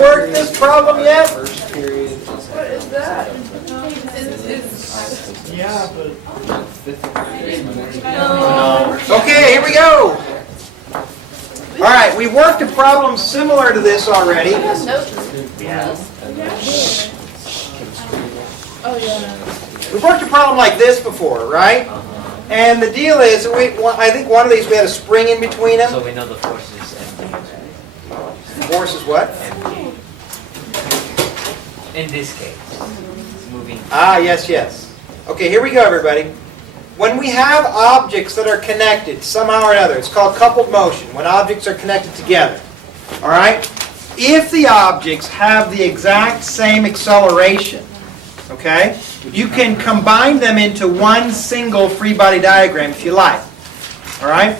Work this problem yet? First period. What is that? Yeah, but fifth period. Okay, here we go. All right, we worked a problem similar to this already. Oh, yeah. We've worked a problem like this before, right? And the deal is, I think one of these we had a spring in between them. So we know the force is mg. Force is what? Mg. In this case, moving. Ah, yes, yes. Okay, here we go, everybody. When we have objects that are connected somehow or another, it's called coupled motion, when objects are connected together. All right? If the objects have the exact same acceleration, okay, you can combine them into one single free body diagram if you like. All right?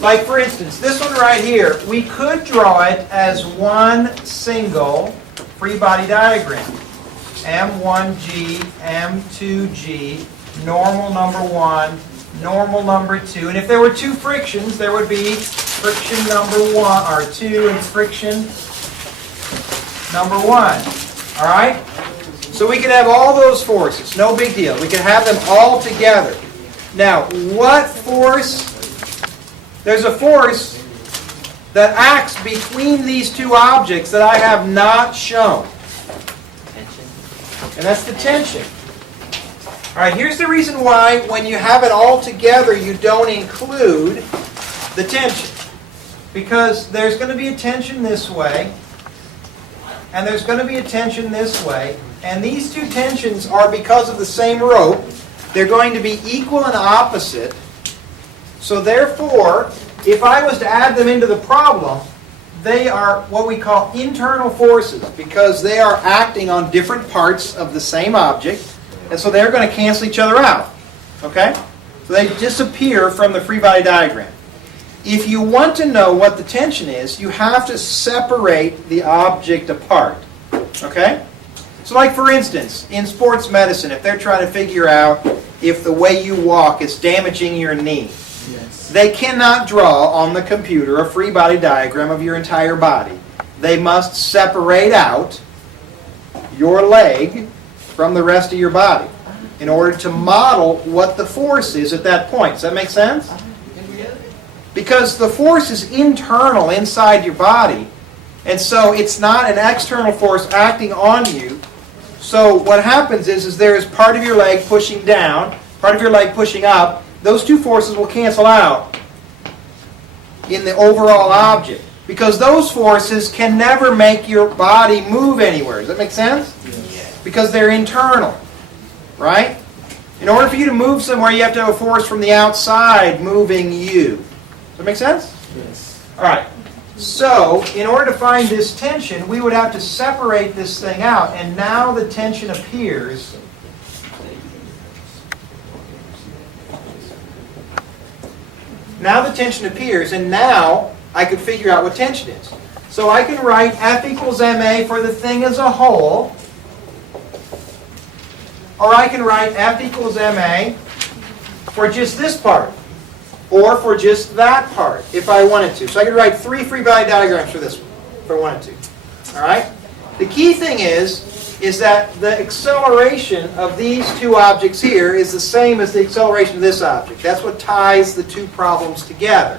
Like, for instance, this one right here, we could draw it as one single free body diagram. M1G, M2G, normal number 1, normal number 2. And if there were two frictions, there would be friction number 1, or 2, and friction number 1. All right? So we could have all those forces, no big deal. We could have them all together. Now, what force? There's a force that acts between these two objects that I have not shown. Tension. And that's the tension. All right, here's the reason why when you have it all together, you don't include the tension. Because there's going to be a tension this way, and there's going to be a tension this way, and these two tensions are because of the same rope. They're going to be equal and opposite. So therefore, if I was to add them into the problem, they are what we call internal forces because they are acting on different parts of the same object, and so they're going to cancel each other out. Okay? So they disappear from the free body diagram. If you want to know what the tension is, you have to separate the object apart. Okay? So like for instance, in sports medicine, if they're trying to figure out if the way you walk is damaging your knee, they cannot draw on the computer a free body diagram of your entire body. They must separate out your leg from the rest of your body in order to model what the force is at that point. Does that make sense? Because the force is internal inside your body, and so it's not an external force acting on you. So what happens is there is part of your leg pushing down, part of your leg pushing up. Those two forces will cancel out in the overall object because those forces can never make your body move anywhere. Does that make sense? Yes. Because they're internal, right? In order for you to move somewhere, you have to have a force from the outside moving you. Does that make sense? Yes. All right. So, in order to find this tension, we would have to separate this thing out, and now the tension appears. Now the tension appears, and now I could figure out what tension is. So I can write F equals ma for the thing as a whole, or I can write F equals ma for just this part, or for just that part, if I wanted to. So I could write 3 free body diagrams for this one, if I wanted to. All right? The key thing is that the acceleration of these two objects here is the same as the acceleration of this object. That's what ties the two problems together.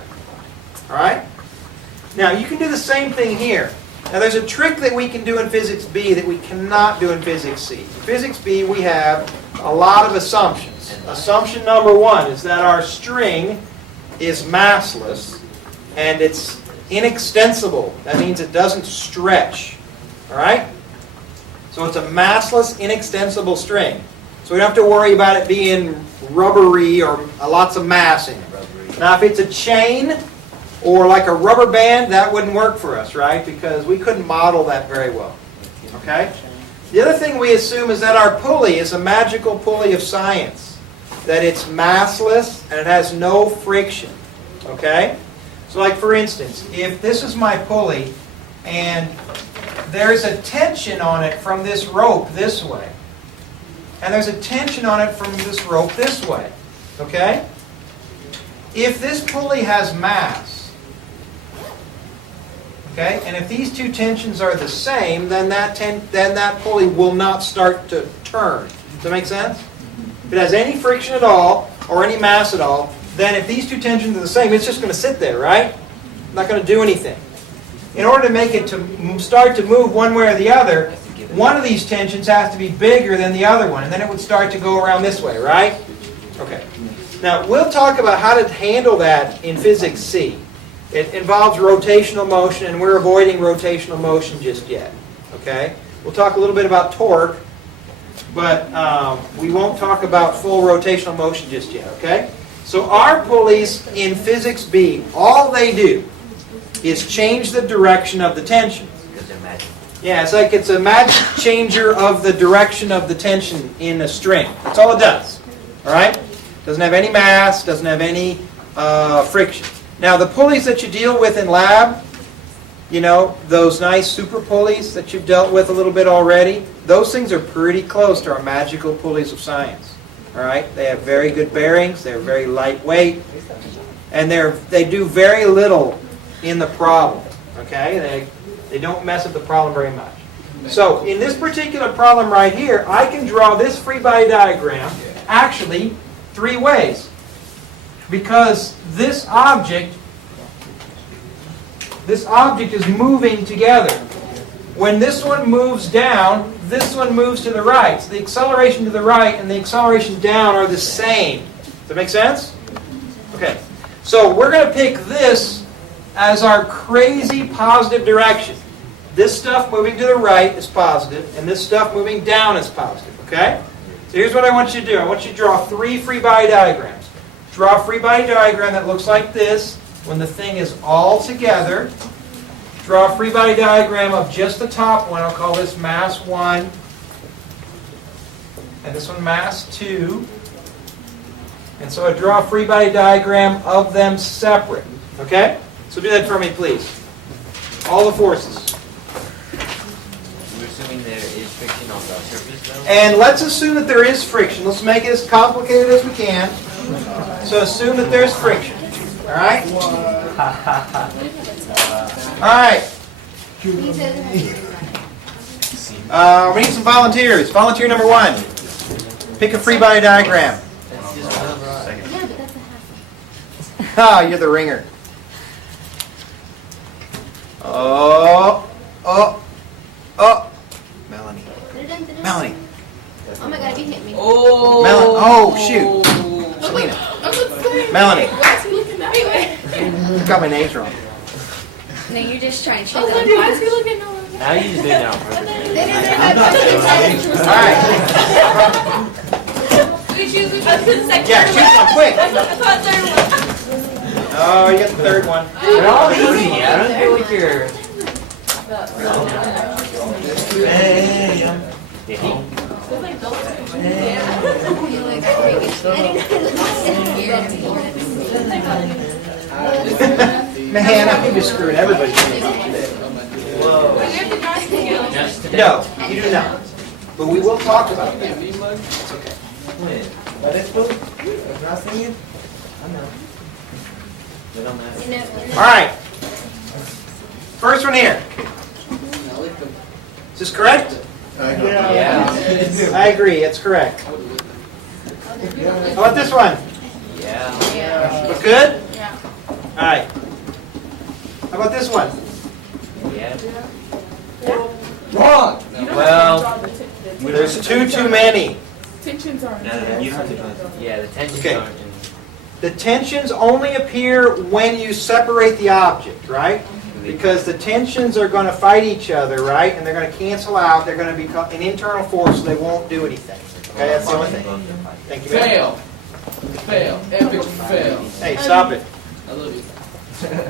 All right? Now, you can do the same thing here. Now, there's a trick that we can do in Physics B that we cannot do in Physics C. In Physics B, we have a lot of assumptions. Assumption number 1 is that our string is massless and it's inextensible. That means it doesn't stretch. All right? So it's a massless, inextensible string. So we don't have to worry about it being rubbery or lots of mass in it. Now, if it's a chain or like a rubber band, that wouldn't work for us, right? Because we couldn't model that very well. Okay? The other thing we assume is that our pulley is a magical pulley of science. That it's massless and it has no friction. Okay? So like for instance, if this is my pulley and there's a tension on it from this rope this way, and there's a tension on it from this rope this way. Okay? If this pulley has mass, Okay? And if these two tensions are the same, then that pulley will not start to turn. Does that make sense? If it has any friction at all, or any mass at all, then if these two tensions are the same, it's just going to sit there, right? Not going to do anything. In order to make it to start to move one way or the other, one of these tensions has to be bigger than the other one, and then it would start to go around this way, right? Okay. Now, we'll talk about how to handle that in Physics C. It involves rotational motion, and we're avoiding rotational motion just yet. Okay? We'll talk a little bit about torque, but we won't talk about full rotational motion just yet. Okay? So our pulleys in Physics B, all they do is change the direction of the tension. Because they're magic. Yeah, it's like it's a magic changer of the direction of the tension in a string. That's all it does. All right? Doesn't have any mass, doesn't have any friction. Now, the pulleys that you deal with in lab, you know, those nice super pulleys that you've dealt with a little bit already, those things are pretty close to our magical pulleys of science. All right? They have very good bearings, they're very lightweight, and they do very little in the problem. Okay? They don't mess up the problem very much. So, in this particular problem right here, I can draw this free body diagram actually 3 ways. Because this object is moving together. When this one moves down, this one moves to the right. So the acceleration to the right and the acceleration down are the same. Does that make sense? Okay. So we're going to pick this as our crazy positive direction. This stuff moving to the right is positive, and this stuff moving down is positive. Okay? So here's what I want you to do. I want you to draw 3 free body diagrams. Draw a free body diagram that looks like this when the thing is all together. Draw a free body diagram of just the top one. I'll call this mass 1. And this one mass 2. And so I draw a free body diagram of them separate. Okay? So do that for me, please. All the forces. We're assuming there is friction on the surface, though? And let's assume that there is friction. Let's make it as complicated as we can. So assume that there's friction. All right? All right. We need some volunteers. Volunteer number 1. Pick a free body diagram. That's just one. Ah, you're the ringer. Oh. Melanie. Melanie. Oh my god, you hit me. Oh. Oh, shoot. Selena. Melanie. Why is he looking that way? You got my names wrong. No, you're just trying to I show was like, them. why is he looking that way? Now you just did it on purpose. All right. We choose which one. Yeah, choose one quick. I thought third one. Oh, you got the third one. They're all easy. I don't feel like you're... Feels like those two. I feel like I'm making Man, I think you're screwing everybody. Whoa. We have to drive together. Just today? No, you do not. But we will talk about that. It's okay. But it's cool. It's not singing. I know. They don't matter. All right. First one here. Is this correct? Yeah. I agree, it's correct. How about this one? Yeah. Look good? Yeah. All right. How about this one? Yeah. Wrong. Well, There's too many. Tensions are. yeah, the tensions Okay. aren't in... The tensions only appear when you separate the object, right? Because the tensions are going to fight each other, right? And they're going to cancel out. They're going to become an internal force, so they won't do anything. Okay, that's the only thing. Thank you, man. Fail. Epic fail. Hey, stop it. I love you.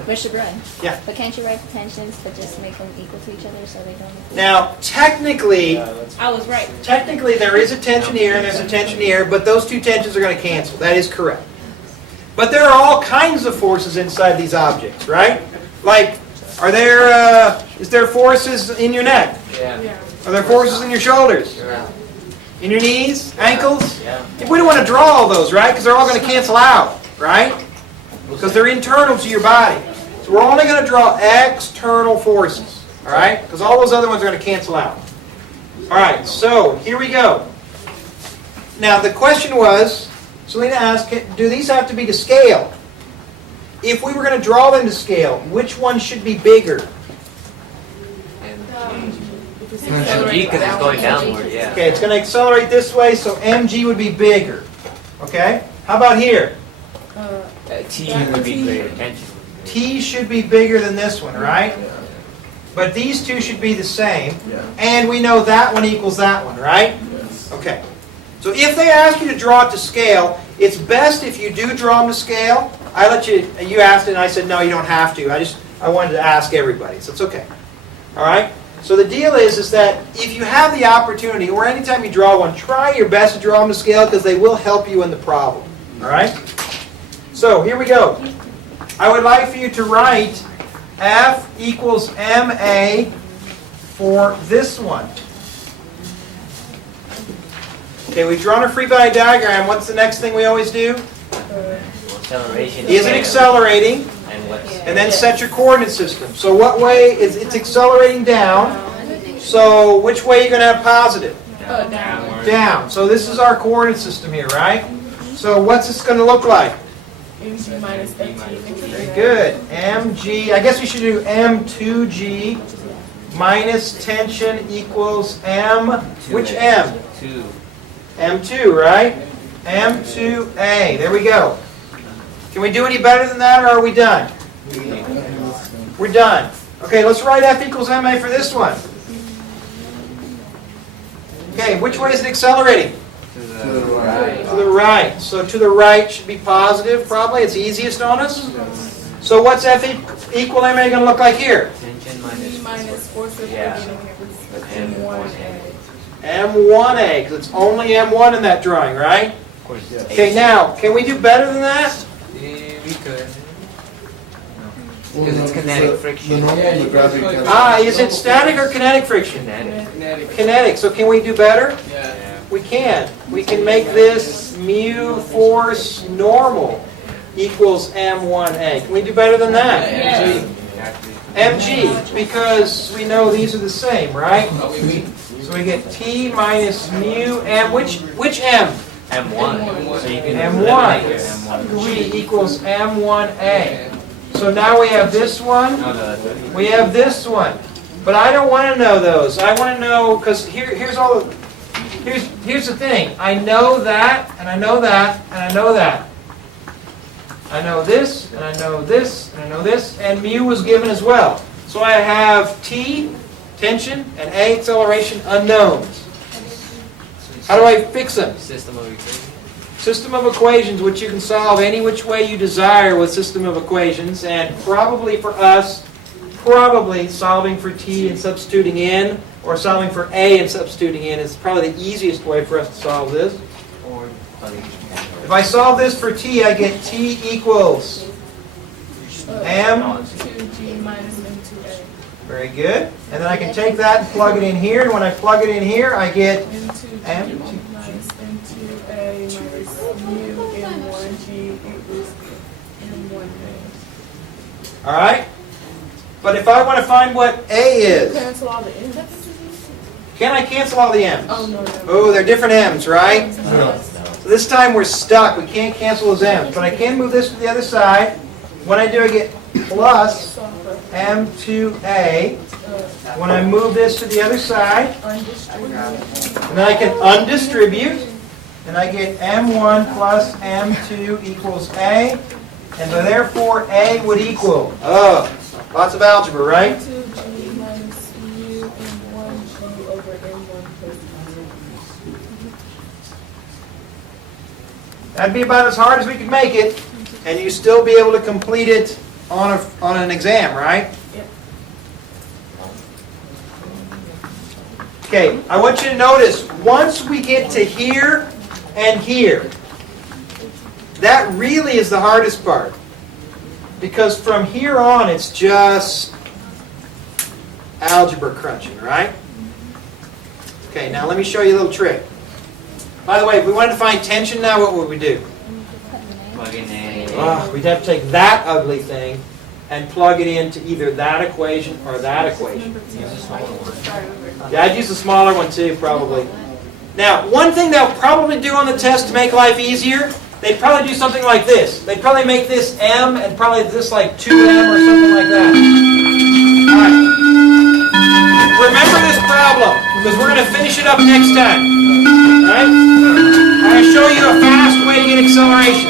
Mr. Brun. Yeah. But can't you write the tensions, but just make them equal to each other so they don't? Now, technically I was right. there is a tension here and there's a tension here, but those two tensions are going to cancel. That is correct. But there are all kinds of forces inside these objects, right? Like, is there forces in your neck? Yeah. Yeah. Are there forces in your shoulders? Sure. In your knees? Ankles? Yeah. We don't want to draw all those, right? Because they're all going to cancel out, right? Because they're internal to your body. So So we're only going to draw external forces, all right? Because all those other ones are going to cancel out. All right, so here we go. Now the question was, Selena asked, do these have to be to scale? If we were going to draw them to scale, which one should be bigger? MG because it's going downward, yeah. Okay, it's going to accelerate this way, so mg would be bigger. Okay? How about here? T would be greater. Tension. T should be bigger than this one, right? But these two should be the same. And we know that one equals that one, right? Okay. So if they ask you to draw it to scale, it's best if you do draw them to scale. You asked it and I said, no, you don't have to. I wanted to ask everybody, so it's okay. All right? So the deal is that if you have the opportunity, or anytime you draw one, try your best to draw them to scale because they will help you in the problem. All right? So here we go. I would like for you to write F equals MA for this one. Okay, we've drawn a free body diagram. What's the next thing we always do? Acceleration. Is it accelerating? And what's And then set your coordinate system. So what way is it's accelerating down? So which way are you going to have positive? Downward. Down. So this is our coordinate system here, right? So what's this going to look like? mg minus ft. Very good. mg, I guess we should do m2g minus tension equals m, which m? 2. M2, right? M2a. There we go. Can we do any better than that, or are we done? We're done. Okay, let's write F equals ma for this one. Okay, which way is it accelerating? To the right. To the right. So to the right should be positive, probably. It's easiest on us. So what's F equal ma going to look like here? Tension E minus force of Yeah. m1a. M1a, because it's only M1 in that drawing, right? Of course. Okay, now, can we do better than that? We could. Because it's kinetic friction. Is it static or kinetic friction? Kinetic. Kinetic. So can we do better? Yeah. We can. We can make this mu force normal equals M1a. Can we do better than that? Yes. mg, because we know these are the same, right? So we get T minus mu m. Which m? M1. So you can M1. eliminate your M1. G equals M1a. So now we have this one. No, that's right. We have this one. But I don't want to know those. I want to know, because here's the thing. I know that, and I know that, and I know that. I know this, and I know this, and I know this, and mu was given as well. So I have T, tension, and A, acceleration, unknowns. How do I fix them? System of equations. System of equations, which you can solve any which way you desire with system of equations, and probably for us, probably solving for T and substituting in, or solving for A and substituting in is probably the easiest way for us to solve this. Or If I solve this for T, I get T equals M. m2g minus m2a. Very good. And then I can take that and plug it in here, and when I plug it in here, I get m2g M. minus m2a minus mu m1g equals m1a. all right? But if I want to find what A is, Cancel all the m's. can I cancel all the M's? Oh, no, no. Oh, they're different M's, right? No. So this time we're stuck. We can't cancel those M's. But I can move this to the other side. When I do, I get plus M2A. When I move this to the other side, and then I can undistribute, and I get M1 plus M2 equals A. And so therefore, A would equal, lots of algebra, right? m2g minus mu m1g over m1 plus That'd be about as hard as we could make it, and you still be able to complete it on an exam, right? Yep. Okay, I want you to notice, once we get to here and here, that really is the hardest part. Because from here on, it's just algebra crunching, right? Okay, now let me show you a little trick. By the way, if we wanted to find tension now, what would we do? plug in a. We'd have to take that ugly thing and plug it into either that equation or that equation. Yeah, I'd use the smaller one too, probably. Now, one thing they'll probably do on the test to make life easier, they'd probably do something like this. They'd probably make this M and probably this like 2M or something like that. All right. Remember this problem, because we're going to finish it up next time. All right? I'm going to show you a fast way to get acceleration.